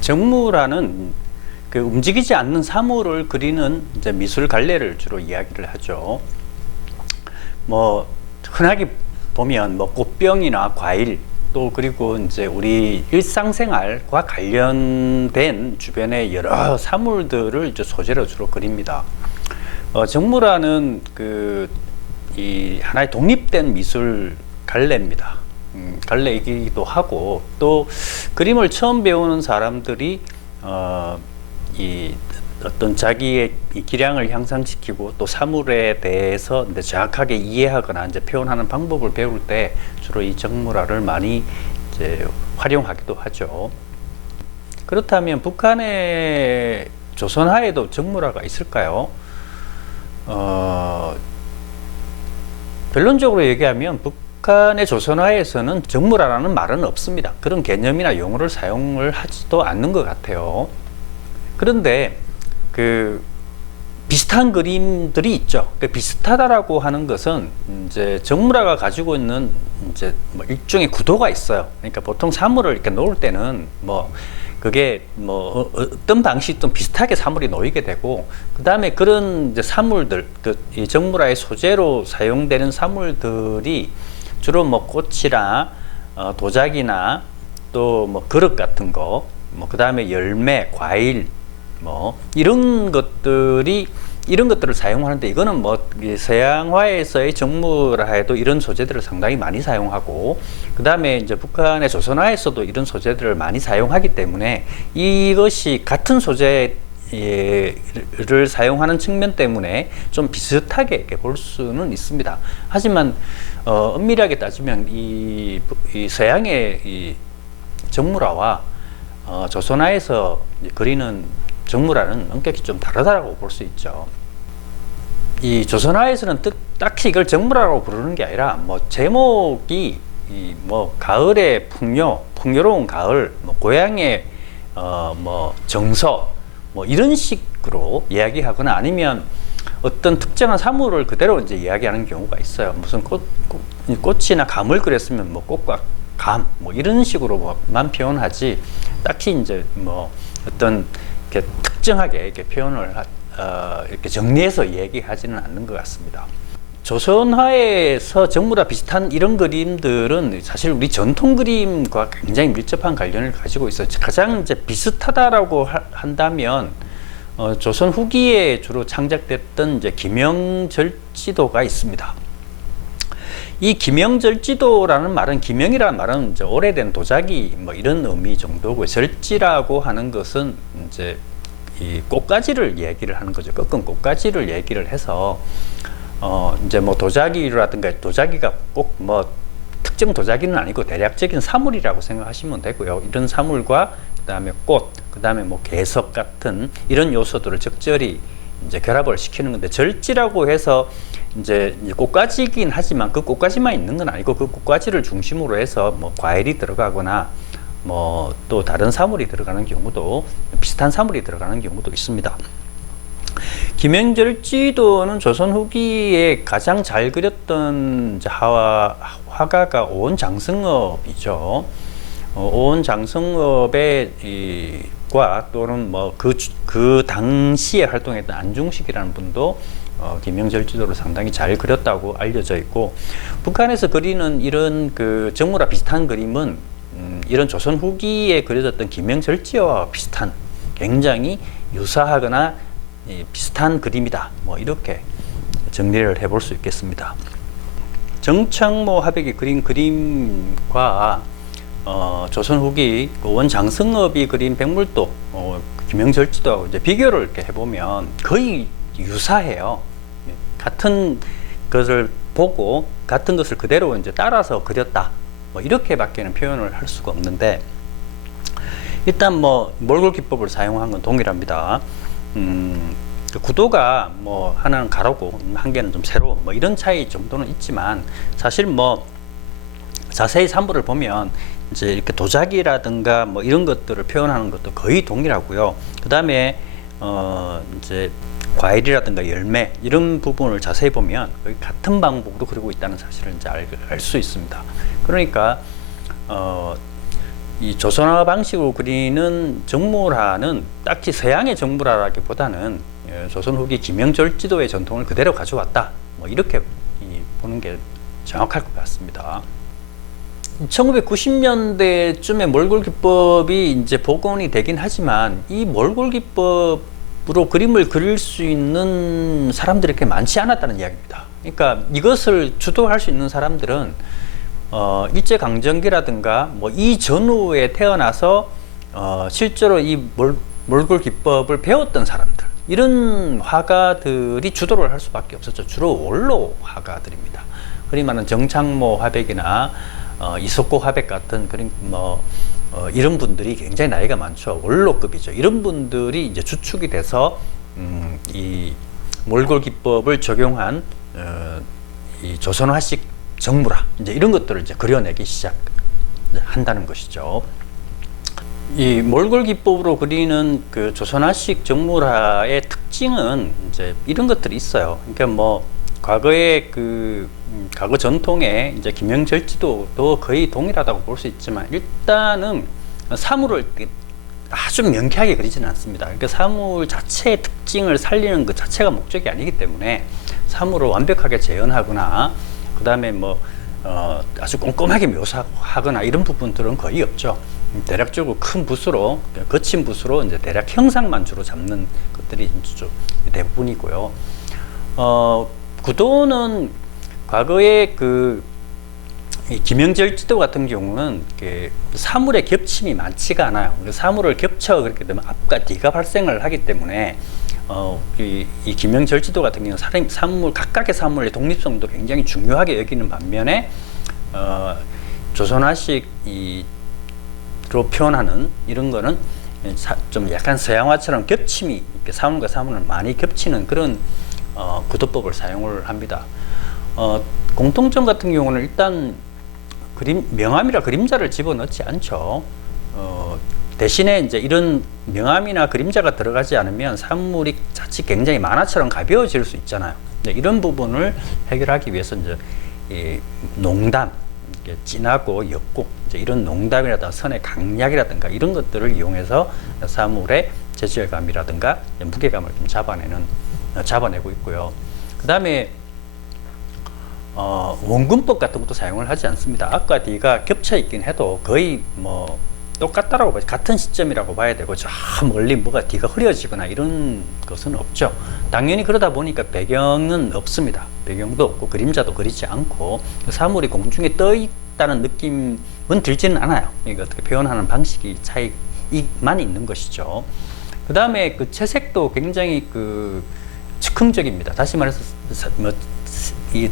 정무라는 그 움직이지 않는 사물을 그리는 이제 미술 갈래를 주로 이야기를 하죠. 뭐 흔하게 보면 뭐 꽃병이나 과일, 또 그리고 이제 우리 일상생활과 관련된 주변의 여러 사물들을 이제 소재로 주로 그립니다. 정무라는 이 하나의 독립된 미술 갈래입니다. 갈래이기도 하고, 또 그림을 처음 배우는 사람들이 이 어떤 자기의 이 기량을 향상시키고 또 사물에 대해서 이제 정확하게 이해하거나 이제 표현하는 방법을 배울 때 주로 이 정무라를 많이 이제 활용하기도 하죠. 그렇다면 북한의 조선화에도 정무라가 있을까요? 결론적으로 얘기하면 북한의 조선화에서는 정무라라는 말은 없습니다. 그런 개념이나 용어를 사용을 하지도 않는 것 같아요. 그런데 비슷한 그림들이 있죠. 비슷하다라고 하는 것은 이제 정무라가 가지고 있는 이제 뭐 일종의 구도가 있어요. 그러니까 보통 사물을 이렇게 놓을 때는 그게 어떤 방식이든 비슷하게 사물이 놓이게 되고, 그 다음에 그런 이제 사물들, 이 정무라의 소재로 사용되는 사물들이 주로 뭐 꽃이나 도자기나 또 뭐 그릇 같은 거, 그 다음에 열매, 과일, 이런 것들을 사용하는데, 이거는 서양화에서의 정무라 해도 이런 소재들을 상당히 많이 사용하고, 그 다음에 이제 북한의 조선화에서도 이런 소재들을 많이 사용하기 때문에 이것이 같은 소재를 사용하는 측면 때문에 좀 비슷하게 이렇게 볼 수는 있습니다. 하지만 엄밀하게 따지면 이 서양의 이 정무라와 조선화에서 그리는 정무라는 엄격히 좀 다르다고 볼 수 있죠. 이 조선화에서는 딱히 이걸 정무라라고 부르는 게 아니라 제목이 가을의 풍요로운 가을, 고향의 정서, 이런 식으로 이야기하거나, 아니면 어떤 특정한 사물을 그대로 이제 이야기하는 경우가 있어요. 무슨 꽃이나 감을 그렸으면 꽃과 감, 이런 식으로만 표현하지, 딱히 이제 어떤 이렇게 특정하게 이렇게 표현을 이렇게 정리해서 얘기하지는 않는 것 같습니다. 조선화에서 정무라 비슷한 이런 그림들은 사실 우리 전통 그림과 굉장히 밀접한 관련을 가지고 있어요. 가장 이제 비슷하다라고 한다면 조선 후기에 주로 창작됐던 이제 기명절지도가 있습니다. 이 기명절지도라는 말은, 기명이라는 말은 이제 오래된 도자기 이런 의미 정도고, 절지라고 하는 것은 이제 이 꽃가지를 얘기를 하는 거죠. 꺾은 꽃가지를 얘기를 해서 이제 도자기라든가, 도자기가 꼭 특정 도자기는 아니고 대략적인 사물이라고 생각하시면 되고요. 이런 사물과 그다음에 꽃, 그다음에 개석 같은 이런 요소들을 적절히 이제 결합을 시키는 건데, 절지라고 해서 이제 꽃가지이긴 하지만 그 꽃가지만 있는 건 아니고, 그 꽃가지를 중심으로 해서 과일이 들어가거나 또 다른 사물이 들어가는 경우도, 비슷한 사물이 들어가는 경우도 있습니다. 기명절지도는 조선 후기에 가장 잘 그렸던 화가가 오원장승업이죠. 오원장승업의 또는 그 당시에 활동했던 안중식이라는 분도 기명절지도를 상당히 잘 그렸다고 알려져 있고, 북한에서 그리는 이런 정무라 비슷한 그림은 이런 조선 후기에 그려졌던 기명절지와 비슷한, 굉장히 유사하거나 비슷한 그림이다, 이렇게 정리를 해볼 수 있겠습니다. 정창모 화백이 그린 그림과 조선 후기 원장승업이 그린 백물도, 기명절지도하고 이제 비교를 이렇게 해보면 거의 유사해요. 같은 것을 보고 같은 것을 그대로 이제 따라서 그렸다, 이렇게밖에는 표현을 할 수가 없는데, 일단 몰골 기법을 사용한 건 동일합니다. 그 구도가 하나는 가로고 한 개는 좀 세로, 이런 차이 정도는 있지만, 사실 자세히 사물을 보면 이제 이렇게 도자기라든가 이런 것들을 표현하는 것도 거의 동일하고요. 그 다음에 이제 과일이라든가 열매 이런 부분을 자세히 보면 거의 같은 방법으로 그리고 있다는 사실을 이제 알 수 있습니다. 그러니까 이 조선화 방식으로 그리는 정물화는 딱히 서양의 정물화라기보다는 조선 후기 김영절지도의 전통을 그대로 가져왔다, 뭐 이렇게 보는 게 정확할 것 같습니다. 1990년대쯤에 몰골 기법이 이제 복원이 되긴 하지만 이 몰골 기법으로 그림을 그릴 수 있는 사람들이 그렇게 많지 않았다는 이야기입니다. 그러니까 이것을 주도할 수 있는 사람들은 일제강점기라든가 뭐 이 전후에 태어나서 실제로 이 몰골 기법을 배웠던 사람들, 이런 화가들이 주도를 할 수밖에 없었죠. 주로 원로 화가들입니다. 흔히 말하는 정창모 화백이나 이석고 화백 같은 그림 이런 분들이 굉장히 나이가 많죠. 원로급이죠. 이런 분들이 이제 주축이 돼서 이 몰골 기법을 적용한 이 조선화식 정물화, 이제 이런 것들을 이제 그려내기 시작한다는 것이죠. 이 몰골 기법으로 그리는 그 조선화식 정물화의 특징은 이제 이런 것들이 있어요. 그러니까 뭐 과거의 과거 전통의 이제 김영절지도도 거의 동일하다고 볼 수 있지만, 일단은 사물을 아주 명쾌하게 그리지는 않습니다. 그러니까 사물 자체의 특징을 살리는 것 자체가 목적이 아니기 때문에 사물을 완벽하게 재현하거나 그 다음에 뭐 아주 꼼꼼하게 묘사하거나 이런 부분들은 거의 없죠. 대략적으로 큰 붓으로, 거친 붓으로 이제 대략 형상만 주로 잡는 것들이 대부분이고요. 구도는 과거에 이 김영절지도 같은 경우는 사물의 겹침이 많지가 않아요. 사물을 겹쳐 그렇게 되면 앞과 뒤가 발생을 하기 때문에 이 김영절지도 같은 경우는 각각의 사물의 독립성도 굉장히 중요하게 여기는 반면에 조선화식으로 표현하는 이런 거는 좀 약간 서양화처럼 겹침이 사물과 사물을 많이 겹치는 그런 구도법을 사용을 합니다. 공통점 같은 경우는 일단 명암이라 그림자를 집어넣지 않죠. 대신에 이제 이런 명암이나 그림자가 들어가지 않으면 사물이 자칫 굉장히 만화처럼 가벼워질 수 있잖아요. 이런 부분을 해결하기 위해서 이제 이 농담, 진하고 옅고 이제 이런 농담이라든가 선의 강약이라든가 이런 것들을 이용해서 사물의 재질감이라든가 무게감을 좀 잡아내고 있고요. 그 다음에 원근법 같은 것도 사용을 하지 않습니다. 앞과 뒤가 겹쳐 있긴 해도 거의 뭐 똑같다라고 봐요. 같은 시점이라고 봐야 되고, 저 멀리 뭐가 뒤가 흐려지거나 이런 것은 없죠. 당연히 그러다 보니까 배경은 없습니다. 배경도 없고 그림자도 그리지 않고 사물이 공중에 떠 있다는 느낌은 들지는 않아요. 그러니까 어떻게 표현하는 방식이 차이만 있는 것이죠. 그 다음에 그 채색도 굉장히 즉흥적입니다. 다시 말해서 이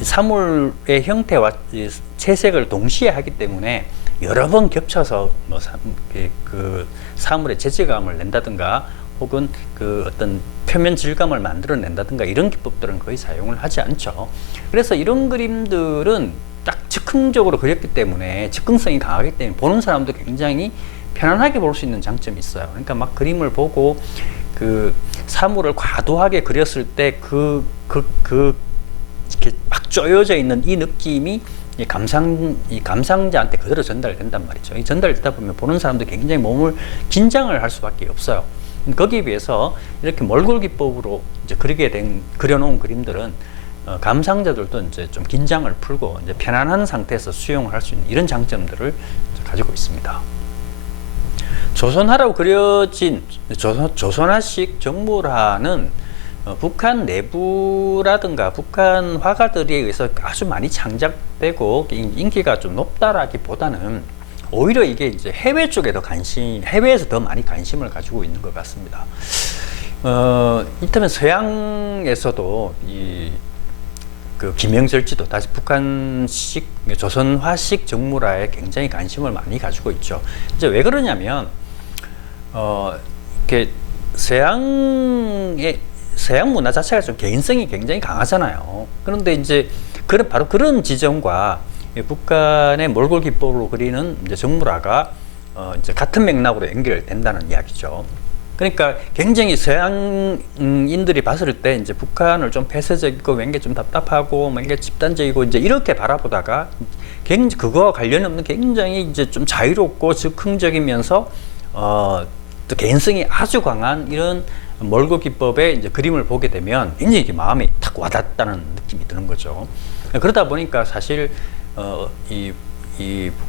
사물의 형태와 채색을 동시에 하기 때문에 여러 번 겹쳐서 사물의 재질감을 낸다든가 혹은 어떤 표면 질감을 만들어낸다든가 이런 기법들은 거의 사용을 하지 않죠. 그래서 이런 그림들은 딱 즉흥적으로 그렸기 때문에, 즉흥성이 강하기 때문에 보는 사람도 굉장히 편안하게 볼 수 있는 장점이 있어요. 그러니까 막 그림을 보고 사물을 과도하게 그렸을 때 이렇게 막 쪼여져 있는 이 느낌이 이 감상자한테 그대로 전달된단 말이죠. 이 전달되다 보면 보는 사람도 굉장히 몸을 긴장을 할 수밖에 없어요. 거기에 비해서 이렇게 몰골 기법으로 이제 그려놓은 그림들은 감상자들도 이제 좀 긴장을 풀고 이제 편안한 상태에서 수용을 할 수 있는 이런 장점들을 가지고 있습니다. 조선화라고 그려진 조선화식 정물화는 북한 내부라든가 북한 화가들에 의해서 아주 많이 창작되고 인기가 좀 높다라기보다는 오히려 이게 이제 해외 쪽에 해외에서 더 많이 관심을 가지고 있는 것 같습니다. 이를테면 서양에서도 김영절지도, 다시 북한식 조선화식 정물화에 굉장히 관심을 많이 가지고 있죠. 이제 왜 그러냐면 이렇게 서양 문화 자체가 좀 개인성이 굉장히 강하잖아요. 그런데 이제 바로 그런 지점과 북한의 몰골 기법으로 그리는 이제 정물화가 이제 같은 맥락으로 연결된다는 이야기죠. 그러니까 굉장히 서양인들이 봤을 때 이제 북한을 좀 폐쇄적이고 왠게 좀 답답하고 왠게 집단적이고 이제 이렇게 바라보다가 그거와 관련 없는 굉장히 이제 좀 자유롭고 즉흥적이면서 또 개인성이 아주 강한 이런 몰골 기법의 이제 그림을 보게 되면 굉장히 이게 마음이 탁 와닿다는 느낌이 드는 거죠. 그러다 보니까 사실 이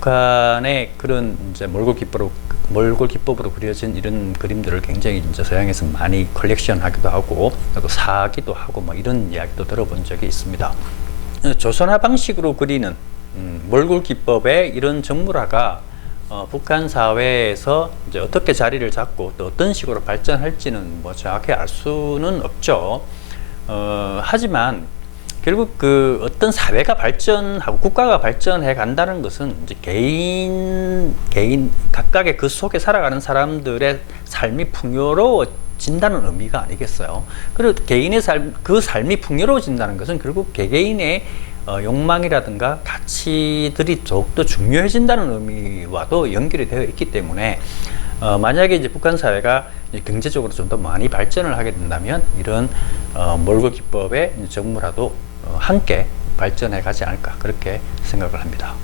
북한의 그런 이제 몰골 기법으로 그려진 이런 그림들을 굉장히 이제 서양에서 많이 컬렉션하기도 하고 또 사기도 하고 뭐 이런 이야기도 들어본 적이 있습니다. 조선화 방식으로 그리는 몰골 기법의 이런 정물화가 북한 사회에서 이제 어떻게 자리를 잡고 또 어떤 식으로 발전할지는 뭐 정확히 알 수는 없죠. 하지만 결국 그 어떤 사회가 발전하고 국가가 발전해 간다는 것은 이제 개인 각각의 그 속에 살아가는 사람들의 삶이 풍요로워진다는 의미가 아니겠어요. 그리고 개인의 그 삶이 풍요로워진다는 것은 결국 개개인의 욕망이라든가 가치들이 더욱더 중요해진다는 의미와도 연결이 되어 있기 때문에 만약에 이제 북한 사회가 경제적으로 좀 더 많이 발전을 하게 된다면 이런 몰골 기법의 정물화도 함께 발전해 가지 않을까 그렇게 생각을 합니다.